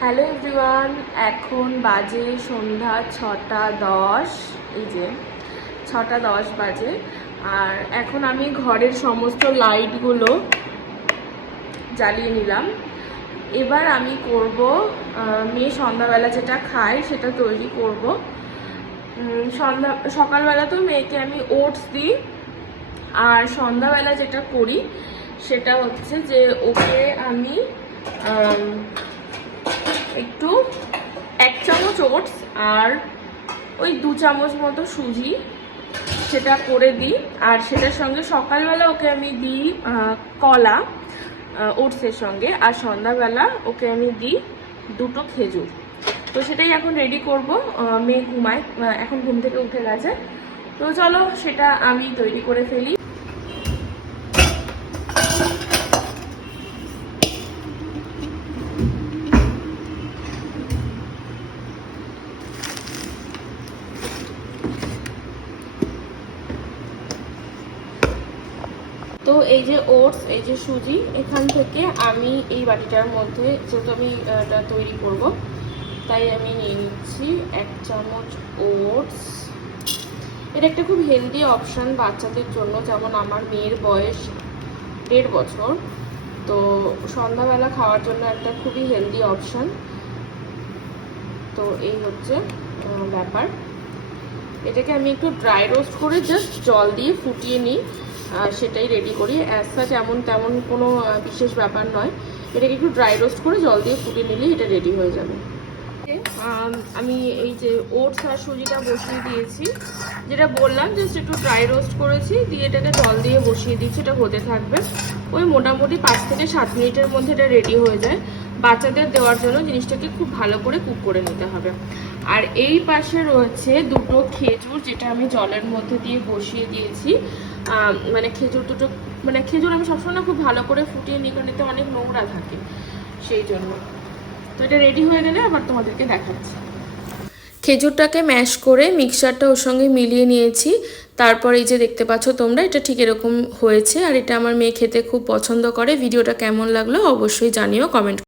Hello everyone, এখন বাজে সন্ধ্যা 6:10। এই যে 6:10 বাজে। আর এখন আমি ঘরের সমস্ত লাইটগুলো জ্বালিয়ে নিলাম। এবার আমি করব মেয়ে সন্ধ্যাবেলা যেটা খায় সেটা তৈরি করব। সকালবেলা তো মেয়েকে আমি ওটস দিই, আর সন্ধ্যাবেলা যেটা করি সেটা হচ্ছে যে ওকে আমি একটু 1 চামচ ওটস আর ওই 2 চামচ মতো সুজি সেটা করে দিই। আর সেটার সঙ্গে সকালবেলা ওকে আমি দিই কলা ওটসের সঙ্গে, আর সন্ধ্যাবেলা ওকে আমি দিই 2টো খেজুর। তো সেটাই এখন রেডি করব। মেয়ে ঘুমায়, এখন ঘুম থেকে উঠে গেছে। তো চলো সেটা আমি তৈরি করে ফেলি। তো এই যে ওটস, এই যে সুজি, এখান থেকে আমি এই বাটিটার মধ্যে, যেহেতু আমি এটা তৈরি করব তাই আমি নিয়ে নিচ্ছি 1 চামচ ওটস। এটা একটা খুব হেলদি অপশান বাচ্চাদের জন্য, যেমন আমার মেয়ের বয়স 1.5 বছর। তো সন্ধ্যাবেলা খাওয়ার জন্য একটা খুবই হেলদি অপশান। তো এই হচ্ছে ব্যাপার। এটাকে আমি একটু ড্রাই রোস্ট করে জাস্ট জল দিয়ে ফুটিয়ে নিই, সেটাই রেডি করি। অ্যাজ সাচ তেমন কোনো বিশেষ ব্যাপার নয়। এটাকে একটু ড্রাই রোস্ট করে জল দিয়ে ফুটিয়ে নিলেই এটা রেডি হয়ে যাবে। আমি এই যে ওটস আর সুজিটা বসিয়ে দিয়েছি, যেটা বললাম জাস্ট একটু ড্রাই রোস্ট করেছি, দিয়ে এটাকে জল দিয়ে বসিয়ে দিচ্ছি। এটা হতে থাকবে। ওই মোটামুটি 5 থেকে 7 মিনিটের মধ্যে এটা রেডি হয়ে যায়। বাচ্চাদের দেওয়ার জন্য জিনিসটাকে খুব ভালো করে কুক করে নিতে হবে। আর এই পাশে রয়েছে 2টো খেজুর, যেটা আমি জলের মধ্যে দিয়ে বসিয়ে দিয়েছি। মানে খেজুর আমি সবসময় খুব ভালো করে ফুটিয়ে নিই, কারণ এতে অনেক নোংরা থাকে, সেই জন্য। তো এটা রেডি হয়ে গেলে আবার তোমাদেরকে দেখাচ্ছি। খেজুরটাকে ম্যাশ করে মিক্সচারটা ওর সঙ্গে মিলিয়ে নিয়েছি। তারপর এই যে দেখতে পাচ্ছ তোমরা, এটা ঠিক এরকম হয়েছে। আর এটা আমার মেয়ে খেতে খুব পছন্দ করে। ভিডিওটা কেমন লাগলো অবশ্যই জানিও কমেন্ট